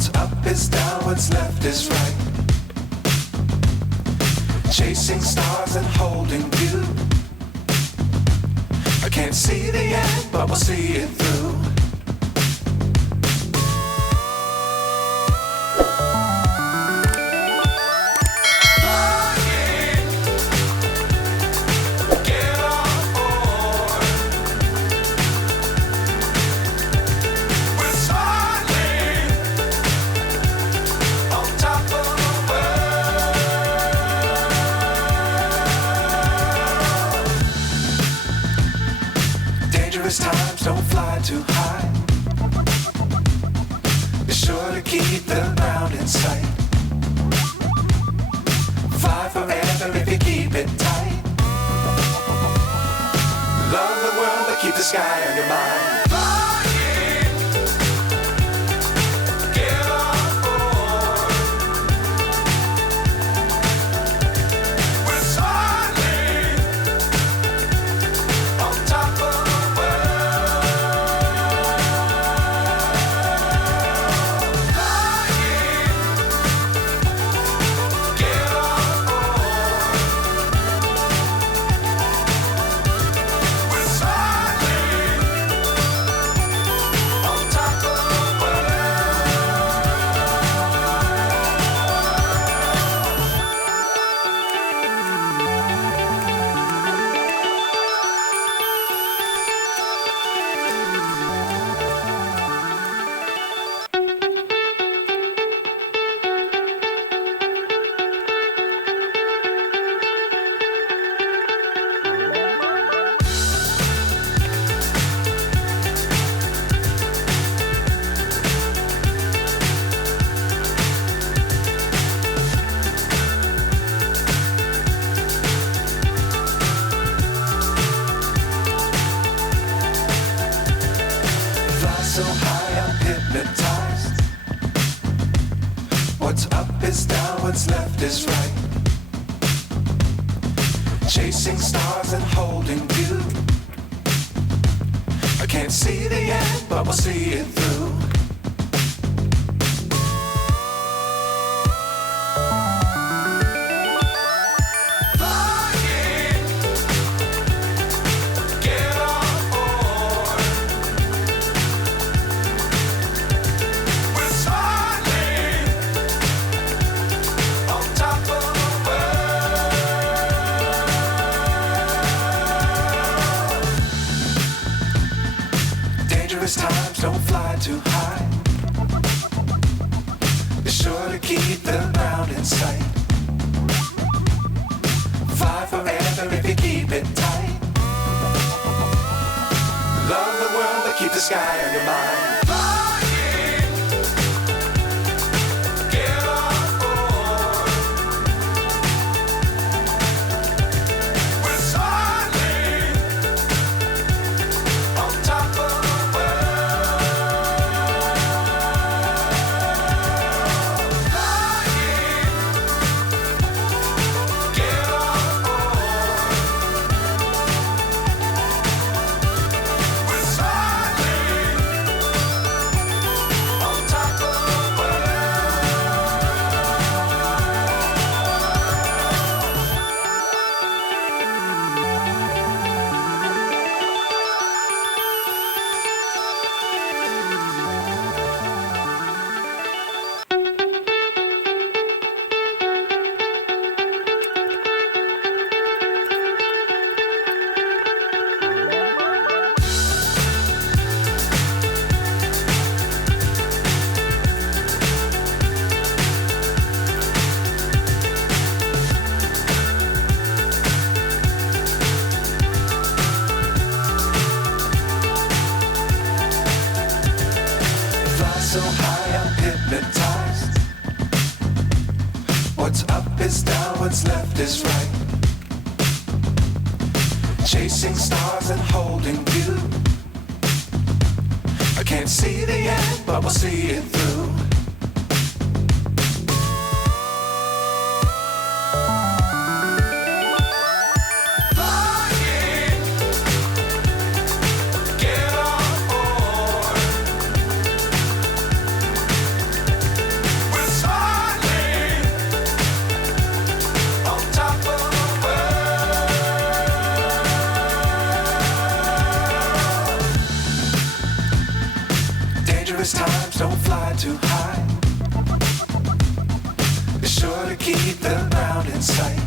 What's up is down, what's left is right. Chasing stars and holding you. I can't see the end, but we'll see it through. Times don't fly too high. Be sure to keep the ground in sight. Fly forever if you keep it tight. Love the world but keep the sky on your mind. So high I'm hypnotized. What's up is down, what's left is right. Chasing stars and holding you. I can't see the end, but we'll see it through. Times don't fly too high. Be sure to keep the ground in sight. Fly forever if you keep it tight. Love the world but keep the sky on your mind. So high I'm hypnotized. What's up is down, what's left is right. Chasing stars and holding you. I can't see the end, but we'll see it through. Dangerous times, don't fly too high. Be sure to keep the ground in sight.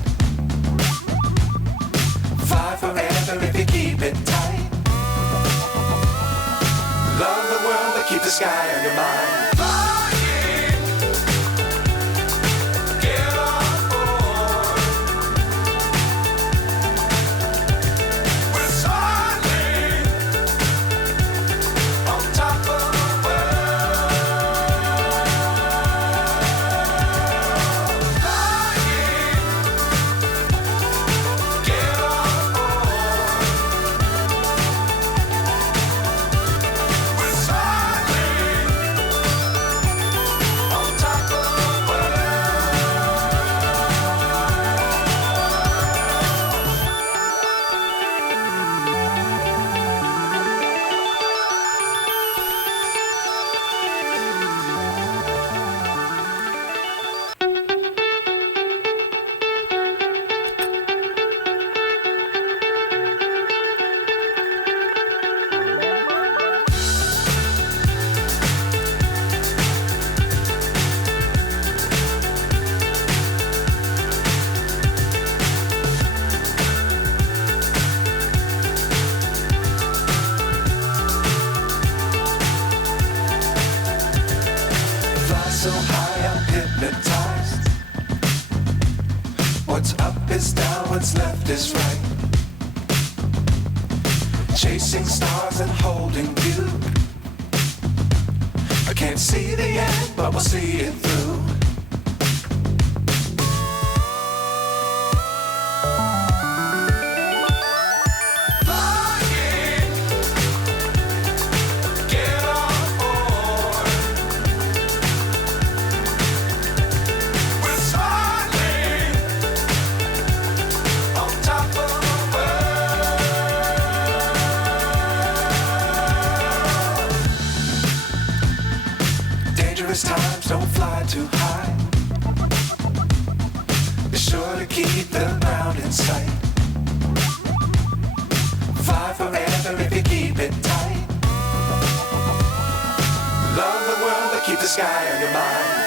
Fly forever if you keep it tight. Love the world, but keep the sky on your mind. So high, I'm hypnotized. What's up is down, what's left is right. Chasing stars and holding you. I can't see the end, but we'll see it through. Dangerous times, don't fly too high. Be sure to keep the ground in sight. Fly forever if you keep it tight. Love the world, but keep the sky on your mind.